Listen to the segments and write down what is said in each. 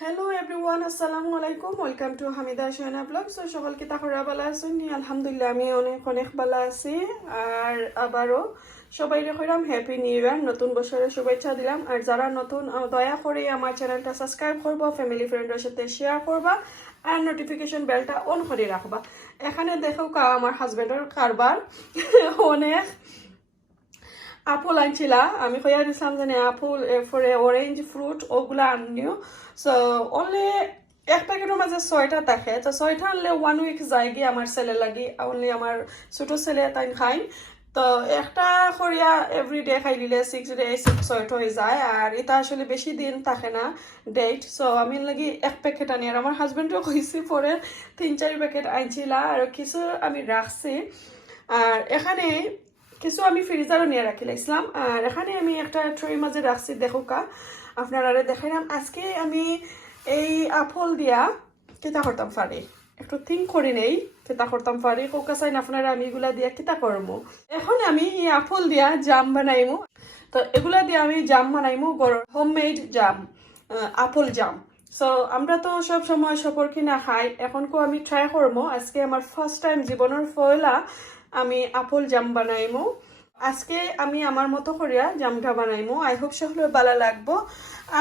Hello everyone, আসসালামু আলাইকুম। Welcome to Hamida শোনা ব্লগ। সো সকলকে তাহরা ভালো আছেন? আলহামদুলিল্লাহ আমি অনেক অনেক ভালো আছি। আর আবারও সবাই কইলাম হ্যাপি নিউ ইয়ার, নতুন বছরের শুভেচ্ছা দিলাম। আর যারা নতুন দয়া করে আমার চ্যানেলটা সাবস্ক্রাইব করবা, ফ্যামিলি ফ্রেন্ডের সাথে শেয়ার করবা আর নোটিফিকেশন বেলটা অন করে রাখবা। এখানে দেখো আমার হাজবেন্ডের কারবার অনেক আপেল আনছিলা, আমি কইয়া দিছিলাম যে আপেল এরপরে অরেঞ্জ ফ্রুট ওগুলা আনিও। সো অনলি এক প্যাকেটের মাঝে 6টা থাকে, তো 6টা আনলে 1 উইক যায় গিয়ে আমার ছেলে লাগি, অনলি আমার ছোট ছেলে তাই খাই। তো একটা করিয়া এভরিডে খাই দিলে 6 ডে 6 হয়ে যায়, আর এটা আসলে বেশি দিন থাকে না ডেট। সো আমি লাগি এক প্যাকেট আনি, আর আমার হাজবেন্ডও কইছি পরে 3-4 প্যাকেট আনছিলা, আর কিছু আমি রাখছি। আর এখানে কিছু আমি ফ্রিজারও নিয়ে রাখি লাইছিলাম, আর এখানে আমি একটা ট্রের মাঝে রাখছি। দেখো আপনারা দেখাইলাম আজকে আমি এই আপেল দিয়া কিতা করতাম পারি, একটু থিঙ্ক করি নেই কিতা করতাম পারি। কোকা চাইন আপনারা আমি এগুলা দিয়া কিতা করবো। এখন আমি এই আপেল দিয়া জাম বানাইমু। তো এগুলা দিয়ে আমি জাম বানাইমু, হোমমেড জাম, আপেল জাম। সো আমরা তো সব সময় সপর কিনা খাই, এখনকো আমি ট্রাই করবো। আজকে আমার ফার্স্ট টাইম জীবনের পয়লা আমি আপেল জাম বানাইমু। আজকে আমি আমার মতো করিয়া জামটা বানাইমু। আই হোপ সকলে ভালো লাগবো।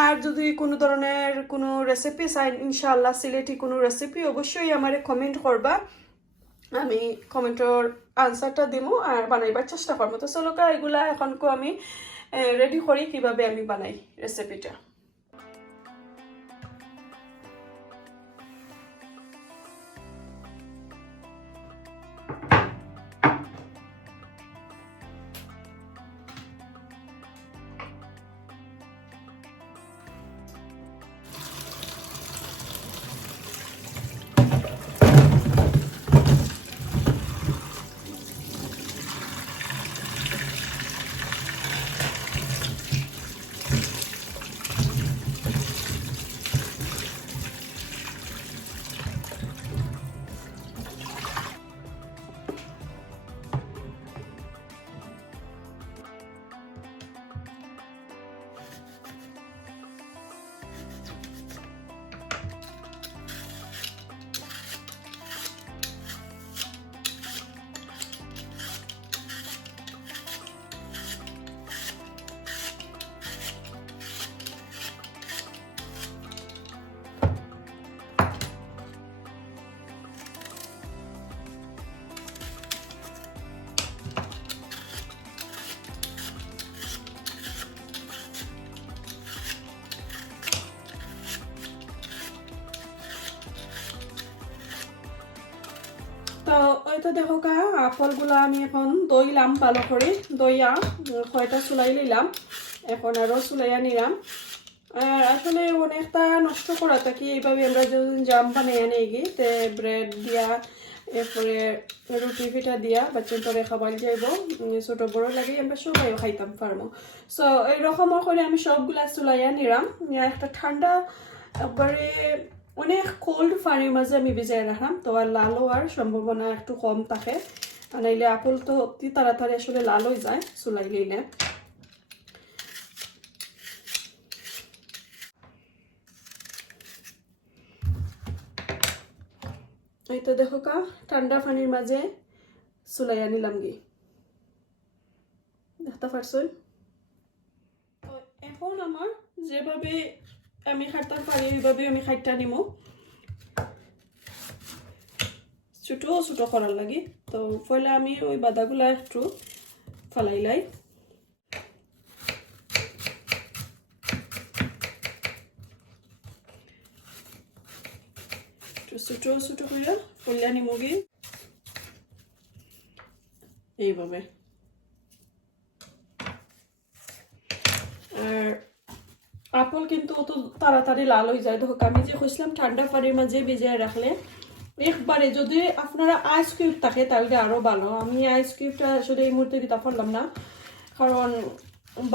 আর যদি কোনো ধরনের কোনো রেসিপি চাই, ইনশাআল্লাহ সিলেটি কোনো রেসিপি, অবশ্যই আমারে কমেন্ট করবা, আমি কমেন্টের আনসারটা দিমু আর বানাইবার চেষ্টা করবো। তো চলো এগুলা এখনকো আমি রেডি করি কিভাবে আমি বানাই রেসিপিটা। তো ওই তো দেখো আপেলগুলো আমি এখন দইলাম ভালো করে, দইয়া কয়টা চুলাই নিলাম, এখন আরও চুলাইয়া নিলাম। আর আসলে অনেকটা নষ্ট করা থাকি এইভাবে আমরা যদি জাম বানিয়ে নেই গি, তে ব্রেড দিয়া এরপরে রুটি পিঠা দিয়া বাচ্চাটারে খাবার যাইব, ছোট বড় লাগে আমরা সবাইও খাইতাম পারবো। সো এইরকম করে আমি সবগুলা চুলাইয়া নিলাম। একটা ঠান্ডা একবারে অনেক কোল্ড পানির মাঝে আমি ভিজাই রাখলাম, তো আর লাল হওয়ার সম্ভাবনা একটু কম থাকে। নাইলে আপেল তো অতি তাড়াতাড়ি আসলে লাল হয়ে যায় চুলাই লইলে। এই তো দেখো ঠান্ডা পানির মাঝে চুলাইয়া নিলাম গি, দেখতে পারছই। তো এখন আমার যেভাবে আমি খাইতে পারি ওইভাবে আমি খাইটা নিমো, ছোট ছোট করার লাগে। তো পয়লা আমি ওই বাদাগুলা একটু ফালাইলাই, একটু ছোট ছোট করে পয়লা নিমোগে এইভাবে। আর আপেল কিন্তু অত তাড়াতাড়ি লাল হয়ে যায়। দেখো আমি যে কইছিলাম ঠান্ডা পানির মাঝে ভিজিয়ে রাখলে একবারে, যদি আপনারা আইস কিউব থাকে তাহলে আরো ভালো। আমি আইস কিউবটা আসলে এই মুহূর্তে দিতে পারলাম না, কারণ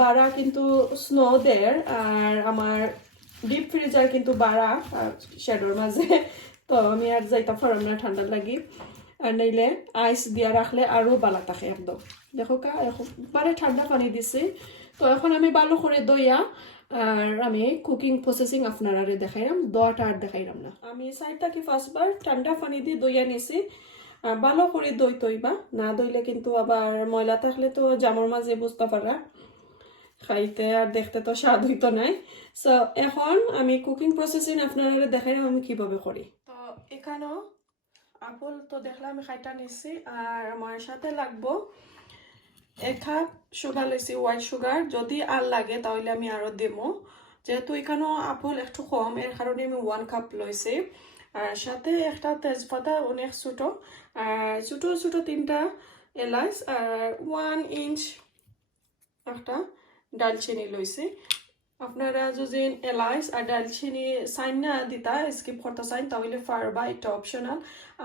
বাড়া কিন্তু স্নো দের, আর আমার ডিপ ফ্রিজার কিন্তু বাড়া শ্যাডোর মাঝে, তো আমি আর যাইতে পারলাম না ঠান্ডার লাগি। আর নাইলে আইস দিয়া রাখলে আরো বালা থাকে একদম। দেখো একবারে ঠান্ডা পানি দিছি। তো এখন আমি ভালো করে দইয়া আর আমি কুকিং প্রসেসিং আপনারা দেখাইলাম, দোয়াটা আর দেখাইলাম না। আমি সাইডটাকে ফার্স্টবার ঠান্ডা পানি দিয়ে দইয়া নিছি। আর ভালো করে দই তৈবা, না দইলে কিন্তু আবার ময়লা থাকলে তো জামর মাঝে বুঝতে পারা, খাইতে আর দেখতে তো স্বাদ হইতো নাই। সো এখন আমি কুকিং প্রসেসিং আপনারা দেখাইলাম আমি কিভাবে করি। তো এখানেও আপেল তো দেখলাম আমি খাইটা নিছি, আর আমার সাথে লাগবো 1 কাপ সুগার লইছি, হোয়াইট সুগার। যদি আর লাগে তাহলে আমি আরও দেবো, যেহেতু এখানেও আপেল একটু কম এর কারণে আমি 1 কাপ লইছি। আর সাথে একটা তেজপাতা অনেক ছোটো, আর ছোটো ছোটো 3টা এলাচ, আর 1 ইঞ্চ একটা ডালচিনি লইছি। আপনারা যদি এলাচ আর ডালচিনি সাইন না দিতা, স্কিপ করতে চাইন তাহলে পারবা, এটা অপশনাল।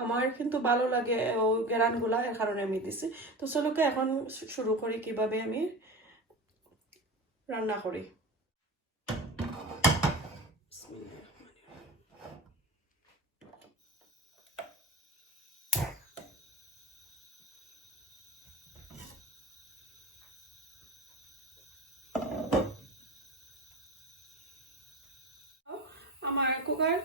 আমার কিন্তু ভালো লাগে ওই গেরানগুলা, এর কারণে আমি দিছি। তো চলোকে এখন শুরু করি কিভাবে আমি রান্না করি। আমার কুকার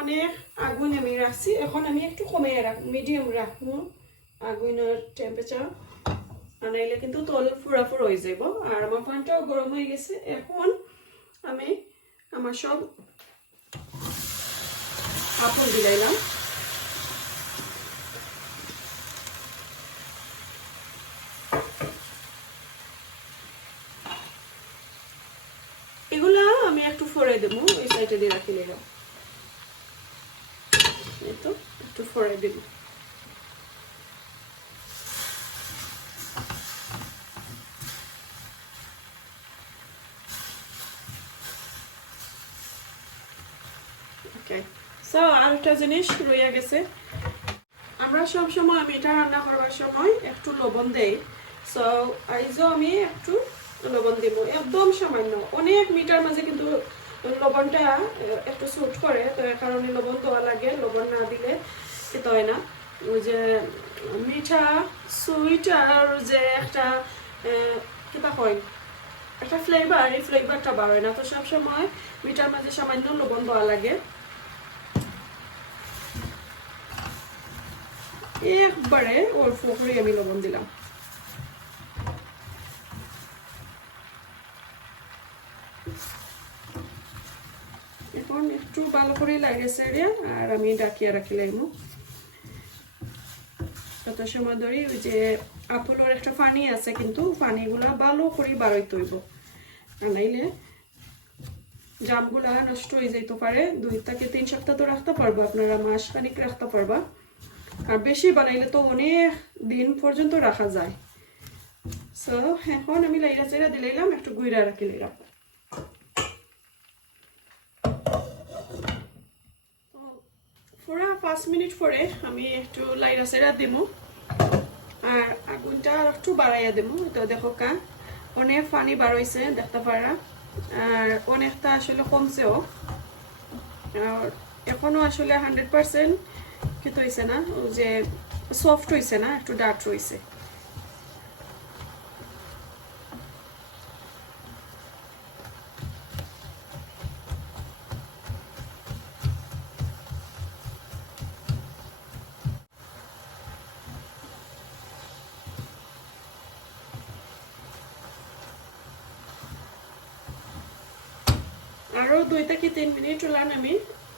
অনেক আগুন আমি রাখছি, এখন আমি একটু কমিয়ে রাখবো, মিডিয়াম রাখবো আগুনের টেম্পারেচার, নাইলে কিন্তু তল ফুরাফুর হয়ে যাব। আর আমার পানটাও গরম হয়ে গেছে। এখন আমি আমার সব আপেল দিলাইলাম। এগুলা আমি একটু ফোড়াই দেবো, এই সাইডে দিয়ে রাখি নিলাম, এই তো একটু ফোড়াই দেব। ওকে, সো আরেকটা জিনিস রয়ে গেছে, আমরা সব সময় আমি এটা রান্না করবার সময় একটু লবণ দেই। সো আইজও আমি একটু লবণ দিব, একদম সামান্য। অনেক মিটার মাঝে কিন্তু লবণটা একটু স্যুট করে, তো এর কারণে লবণ দেওয়া লাগে, লবণ না দিলে খেতে হয় না। ওই যে মিঠা সুইট আর যে একটা কিবা হয় একটা ফ্লেভার, এই ফ্লেভারটা বার হয় না। তো সবসময় মিটার মাঝে সামান্য লবণ দেওয়া লাগে। একবারে অল্প করে আমি লবণ দিলাম। এখন একটু ভালো করে লাগেছে, আর আমি ডাকিয়ে রাখি লাগবো তত সময় ধরে। ওই যে আপেলের একটা পানি আছে, কিন্তু পানিগুলা ভালো করে বাড়াইতে হইব, নাইলে জামগুলা নষ্ট হয়ে যাইতে পারে। 2 থেকে 3 সপ্তাহ তো রাখতে পারবো, আপনারা মাস খানিক রাখতে পারবা। আর বেশি বানাইলে তো অনেক দিন পর্যন্ত রাখা যায়। সো এখন আমি লাইরা চাইরা দিলাম, একটু গুইরা রাখি লাইলাম। পুরা 5 মিনিট পরে আমি একটু লাইরা চাইরা দিব, আর আগুনটা একটু বাড়াইয়া দেবো। তো দেখো কা অনেক পানি বার হয়েছে দেখতে পারা, আর অনেকটা আসলে কমছেও। আর এখনো আসলে 100% কিন্তু হয়েছে না, যে সফট হয়েছে না, একটু ডার্ক রয়েছে। আরো 2 থেকে 3 মিনিট হলাম আমি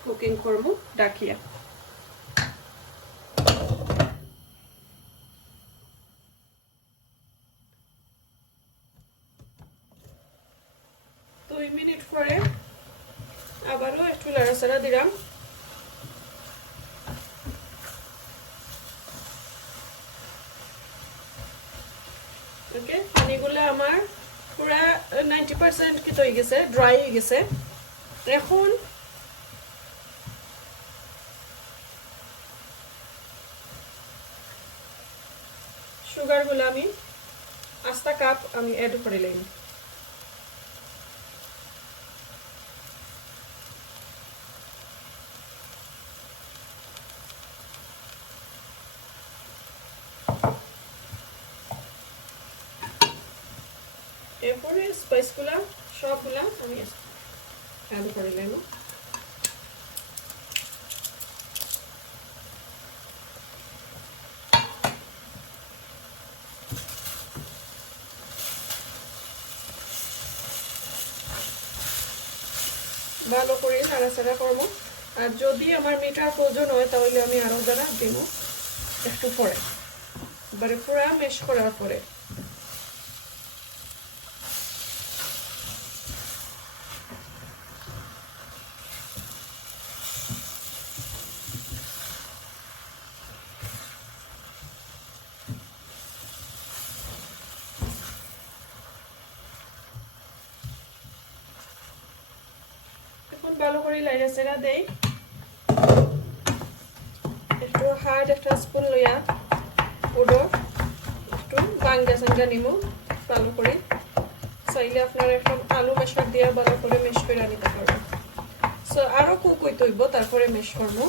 কুকিং করব ডাকিয়া। 2 মিনিট পরে আবারও একটু নাড়াচাড়া দিলাম। ওকে, পানিগুলো আমার পুরা 90% কি হয়ে গেছে, ড্রাই হয়ে গেছে। এখন সুগারগুলো আমি আস্তা কাপ আমি অ্যাড করে নিলাম। এরপর তারপরে স্পাইসগুলা সবগুলা আমি অ্যাড করে নেব। ভালো করে নাড়াচাড়া করবো। আর যদি আমার মিটার প্রয়োজন হয় তাহলে আমি আরো যারা দেব একটু পরে, এবারে পুরা মেশ করার পরে। এখন ভালো করে নাড়াচাড়া দেই। একটু হার্ড একটা স্পুন লইয়া উডো একটু বাঙ্গা সাঙ্গা নিব ভালো করে। চাইলে আপনারা এখন আলু মেশার দিয়ে ভালো করে মেশ করে নিতে পারবেন। সো আরো কুক হইতে হইব, তারপরে মেশ করবো।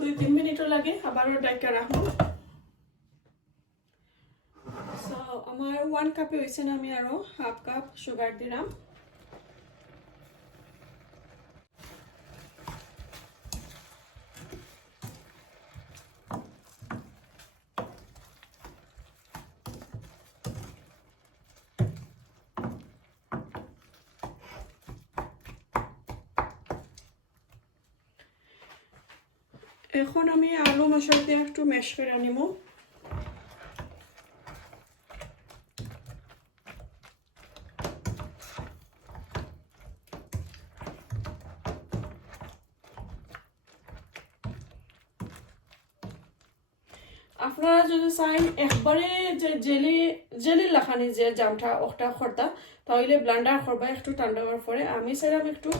2-3 মিনিটও লাগে, আবারও ডাইকা রাখবো। সো আমার 1 কাপে হয়েছে না, আমি আরো 1/2 কাপ সুগার দিলাম। এখন আমি আলু মশলা দিয়ে একটু ম্যাশ করে নিব। আপনারা যদি চাইন একবারে যে জেলি লাখানি যে জামটা ওটা খরতা, তাহলে ব্লান্ডার করবা একটু ঠান্ডা হওয়ার পরে। আমি চাইলাম একটু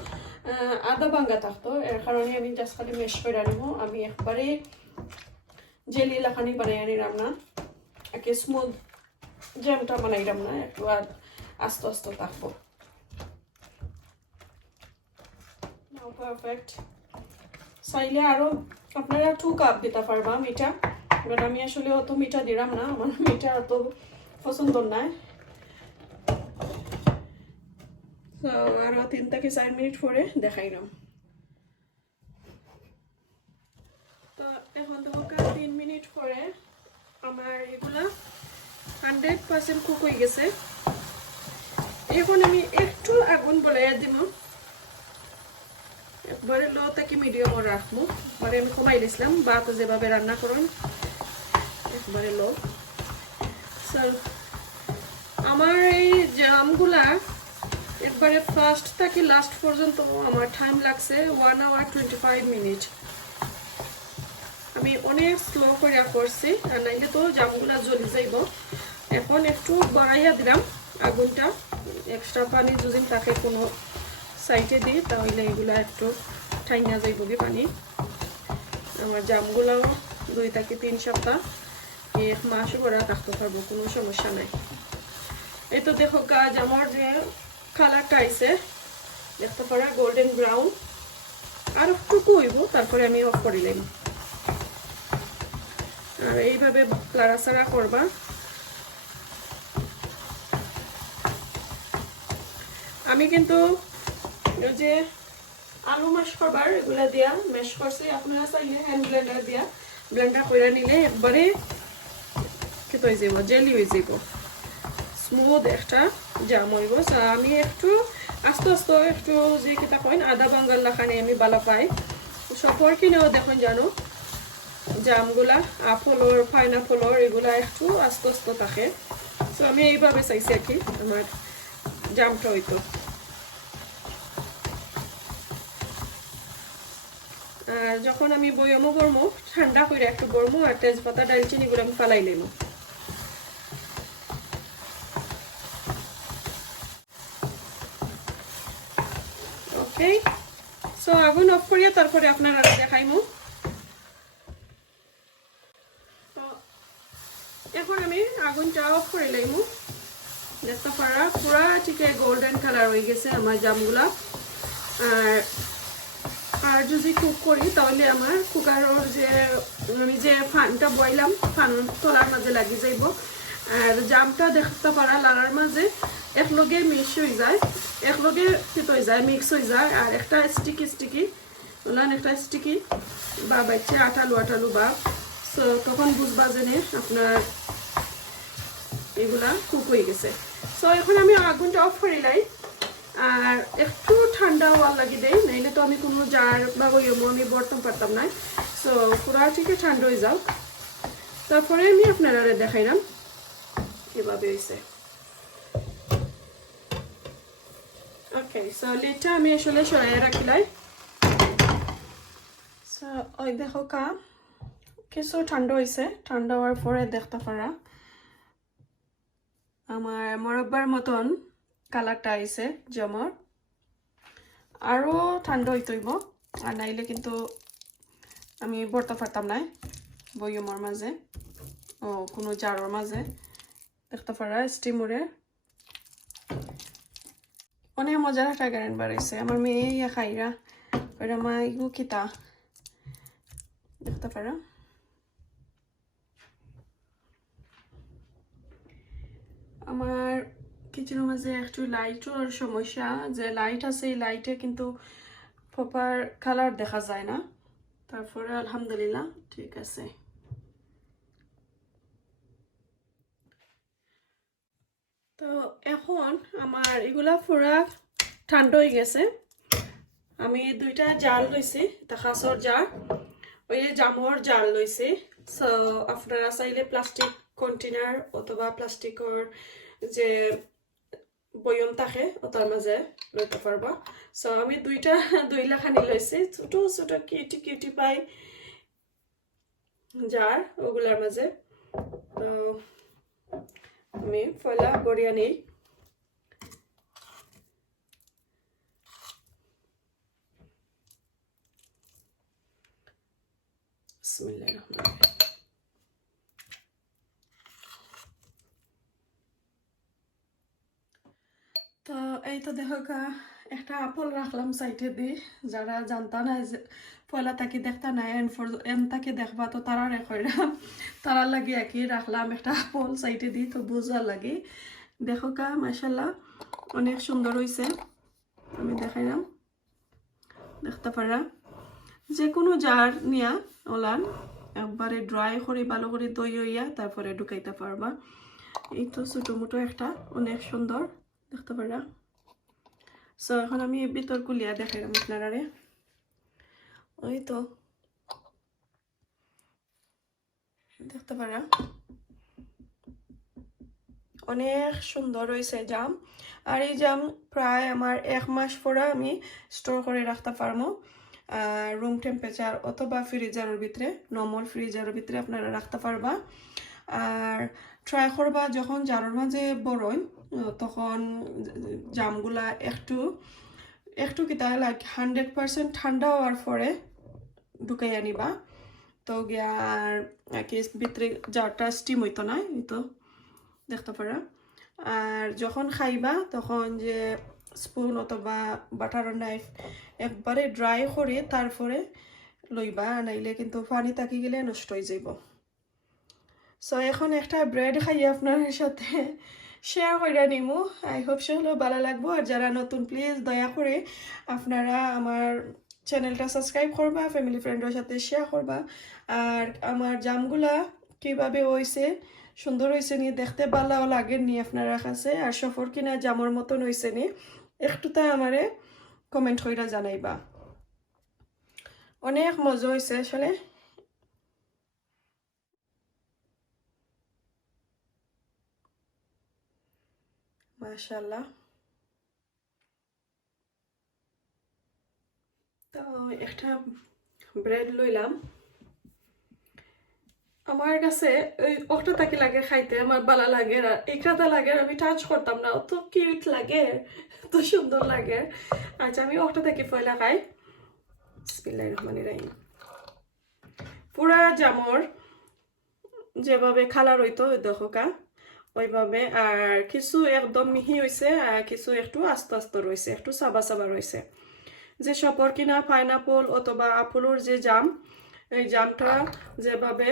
আদা ভাঙ্গা থাকতো, এর কারণে আমি জাস্ট খালি মেশ করে আনিব। আমি একবারে জেলি লাখানি বানাই আনিলাম না, একে স্মুথ জ্যামটা বানাইলাম না, একটু আস্তে আস্তে থাকবো। পারফেক্ট। চাইলে আরো আপনারা 2 কাপ দিতে পারবা মিঠা, বাট আমি আসলে অত মিঠা দিলাম না, আমার মিঠা অত পছন্দ নাই। তো আরো 3 থেকে 4 মিনিট পরে দেখাইলাম। তো এখন তো 3 মিনিট পরে আমার এগুলা 100% কুক হয়ে গেছে। এখন আমি একটু আগুন বাড়াইয়া দিব, একবারে লো থেকে মিডিয়াম রাখবো। মানে আমি কমাই দিয়েছিলাম, ভাত যেভাবে রান্না করুন একবারে লো। আমার এই জামগুলা একবারে ফার্স্ট থেকে লাস্ট পর্যন্ত আমার টাইম লাগছে 1 hour 25 মিনিট। আমি অনেক স্লো করে করছি, আর নাইলে তো জামগুলা জ্বলে যাইব। এখন একটু বাড়াইয়া দিলাম আগুনটা, এক্সট্রা পানি যদি থাকে কোনো সাইডে দিই তাহলে এগুলা একটু ঠাইনা যাইব কি পানি। আমার জামগুলাও 2 থেকে 3 সপ্তাহ 1 মাস ভরা রাখতে পারবো, কোনো সমস্যা নাই। এই তো দেখো গাছ আমার যে কালারটা আইছে দেখতে পারা গোল্ডেন ব্রাউন, আর একটু কইব তারপরে আমি অফ করে দিলাম। আর এইভাবে লাড়াচাড়া করবা। আমি কিন্তু যে আলু ম্যাশ করবার এগুলা দিয়া ম্যাশ করছি, আপনারা চাইলে হ্যান্ড ব্লেন্ডার দিয়া ব্লেন্ডার করে নিলে একবারে খেতে হয়ে যাব, জেলি হয়ে যাব, স্মুথ একটা জাম হইব। আমি একটু আস্তে আস্তে একটু যে কিতা কইন আদা বাঙ্গাল লাখানে আমি বালা পাই সফর কিনেও দেখুন জানো জামগুলা আপেলর পাইনাপেলর এগুলা একটু আস্তে আস্তে থাকে। তো আমি এইভাবে চাইছি আর কি আমার জামটা হইতো। আর যখন আমি বয়মও গরমো ঠান্ডা করে একটু গরমো, আর তেজপাতা ডালচিনি গুলো আমি ফালাই নেব। ওকে, সো আগুন অফ করিয়া তারপরে আপনারা দেখাইমু। তো এখন আমি আগুনটা অফ করে লইমু। দেখতে পারা পুরা ঠিক গোল্ডেন কালার হয়ে গেছে আমার জামগুলা। আর আর যদি কুক করি তাহলে আমার কুকারের যে আমি যে ফানটা বইলাম ফান তোলার মাঝে লাগিয়ে যাইব। আর জামটা দেখতে পারা লাগার মাঝে একলগে মিক্স হয়ে যায়, একলগে কি হয়ে যায় মিক্স হয়ে যায়। আর একটা স্টিকি স্টিকি ওলান একটা স্টিকি বা বাচ্চা আঠালু আঠালু বা সো তখন বুঝবা জেনে আপনার এগুলা কুক হয়ে গেছে। সো এখন আমি আগুনটা অফ করে লাই আর একটু ঠান্ডা হওয়ার লাগিয়ে দেই, নাইলে তো আমি কোনো জার বা বইমো আমি বর্তন পারতাম না। সো পুরা থেকে ঠান্ডা হয়ে যাও, তারপরে আমি আপনারা দেখাইলাম কিভাবে হয়েছে। ওকে, সো লিডটা আমি আসলে সরাইয়া রাখিলাই। সো ওই দেখো কা কিছু ঠান্ডা হয়েছে, ঠান্ডা হওয়ার পরে দেখতে পারা আমার মরব্বার মতন কালারটা আইছে জমর। আরও ঠান্ডা হইতইব, আর নাইলে কিন্তু আমি বর্তা পারতাম না বইয়মর মাঝে ও কোনো জারর মাঝে। দেখতে পারা স্টিমরে অনেক মজার একটা গাড়ি বাড়াইছে আমার মেয়ে ইয়া খাইরা ওইরা মা ইগু কিতা দেখতে পারা। আমার কিচেনের মাঝে একটু লাইটের সমস্যা, যে লাইট আছে এই লাইটে কিন্তু প্রপার কালার দেখা যায় না, তারপরে আলহামদুলিল্লাহ ঠিক আছে। তো এখন আমার এগুলা পুরা ঠান্ডা হয়ে গেছে। আমি দুইটা জাল লইছি, এটা খাসর জার ওই জামর জাল লইছি। সো আপনারা চাইলে প্লাস্টিক কন্টেনার অথবা প্লাস্টিকের যে বয়ম থাকে ওটার মাঝে লইতে পারবা। সো আমি দুইলা খানি লইছি, ছোট ছোট কিউটি কিউটি পাই জার ওগুলার মাঝে। তো আমি পয়লা বড়িয়া নেই। বিসমিল্লাহির রহমানির রহিম। তো এই তো দেখো একটা আপল রাখলাম সাইডে দিয়ে, যারা জানতা না যে পয়লা তাকে দেখতা না এন তাকে দেখবা তো তারা রেখলাম, তারা লাগে একই রাখলাম একটা আপল সাইডে দিয়ে, তো বুঝার লাগে। দেখো মাশাআল্লাহ অনেক সুন্দর হয়েছে। আমি দেখাইলাম দেখতে পারা যে কোনো জার নিয়া ওলান একবারে ড্রাই করে ভালো করে দই হইয়া তারপরে ঢুকাইতে পারবা। এই তো ছোটো মোটো একটা অনেক সুন্দর দেখতে পারা। সো এখন আমি ভিতর কুলিয়া দেখাইলাম আপনারা। ওই তো দেখতে পারা অনেক সুন্দর হয়েছে জাম। আর এই জাম প্রায় আমার 1 মাস পরে আমি স্টোর করে রাখতে পারবো রুম টেম্পারেচার অথবা ফ্রিজারের ভিতরে, নর্মাল ফ্রিজারের ভিতরে আপনারা রাখতে পারবা। আর ট্রাই করবা যখন জারের মাঝে বড়ই তখন জামগুলা একটু একটু কি তাহলে 100% ঠান্ডা হওয়ার পরে ঢুকাই আনিবা, তো গিয়া আর কি ভিতরে জারটা স্টিম হইতো না। এই তো দেখতে পারা। আর যখন খাইবা তখন যে স্পুন অথবা বাটার নাইফ একবারে ড্রাই করে তারপরে লইবা, নাইলে কিন্তু পানি তাকি গেলে নষ্ট হয়ে যাইব। সো এখন একটা ব্রেড খাই আপনার সাথে শেয়ার করে নিমু। আই হোপ সে হলেও ভালো লাগবো। আর যারা নতুন প্লিজ দয়া করে আপনারা আমার চ্যানেলটা সাবস্ক্রাইব করবা, ফ্যামিলি ফ্রেন্ডের সাথে শেয়ার করবা। আর আমার জামগুলা কিভাবে হয়েছে সুন্দর হয়েছে নি দেখতে ভালো লাগে নি আপনারা কাছে, আর সফর কিনা জামর মতন হয়েছে নি একটু তা আমারে কমেন্ট কইরা জানাইবা। অনেক মজা হয়েছে আসলে। মাশাআল্লাহ। তো একটা ব্রেড লইলাম, আমার কাছে ওই ওটা তাকে লাগে খাইতে আমার ভালো লাগে, আর একাদা লাগে আমি টাচ করতাম না, অত কিউট লাগে এত সুন্দর লাগে। আচ্ছা আমি ওটা থেকে পয়লা খাই। বিসমিল্লাহির রহমানির রহিম। পুরা জামর যেভাবে কালার হইতো দেখো ওইভাবে। আর কিছু একদম মিহি হয়েছে আর কিছু একটু আস্তে আস্তে রয়েছে, একটু সাবা সাবা রয়েছে। যে সপর কিনা পাইনাপল অথবা আপেলের যে জাম, এই জামটা যেভাবে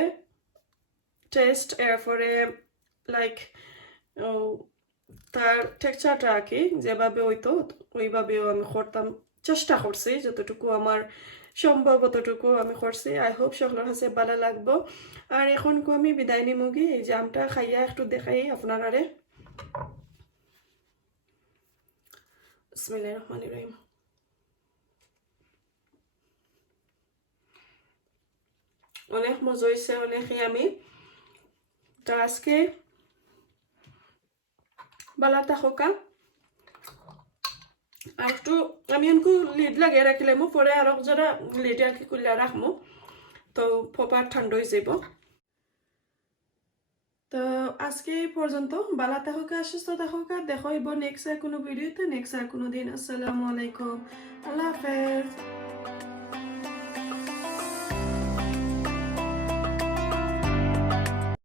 টেস্ট এরপরে লাইক তার টেক্সচারটা আর কি যেভাবে হইতো ওইভাবেও আমি করতাম, চেষ্টা করছি যতটুকু আমার সম্ভব অতটুকু আমি করছি। আই হোপ সকলের কাছে ভালো লাগবো। আর এখন আমি বিদায় নিমুগি, এই জামটা খাইয়া একটু দেখাই আপনারারে। বিসমিল্লাহির রহমানির রহিম। অনেক মজা হয়েছে, অনেকই আমি তো আজকে বালাটা হোকা। আর একটু আমি এনকু লিড লাগিয়ে রাখিলে মো পরে আরো যারা লিড আর কি করলে রাখবো তো প্রপার ঠান্ডা হয়ে যাব। তো আজকে এই পর্যন্ত, ভালো থাকুক, সুস্থ থাকুক, দেখা হইব নেক্সট আর কোনো ভিডিওতে, নেক্সট আর কোনো দিন। আসসালামু আলাইকুম, আল্লাহ হাফেজ।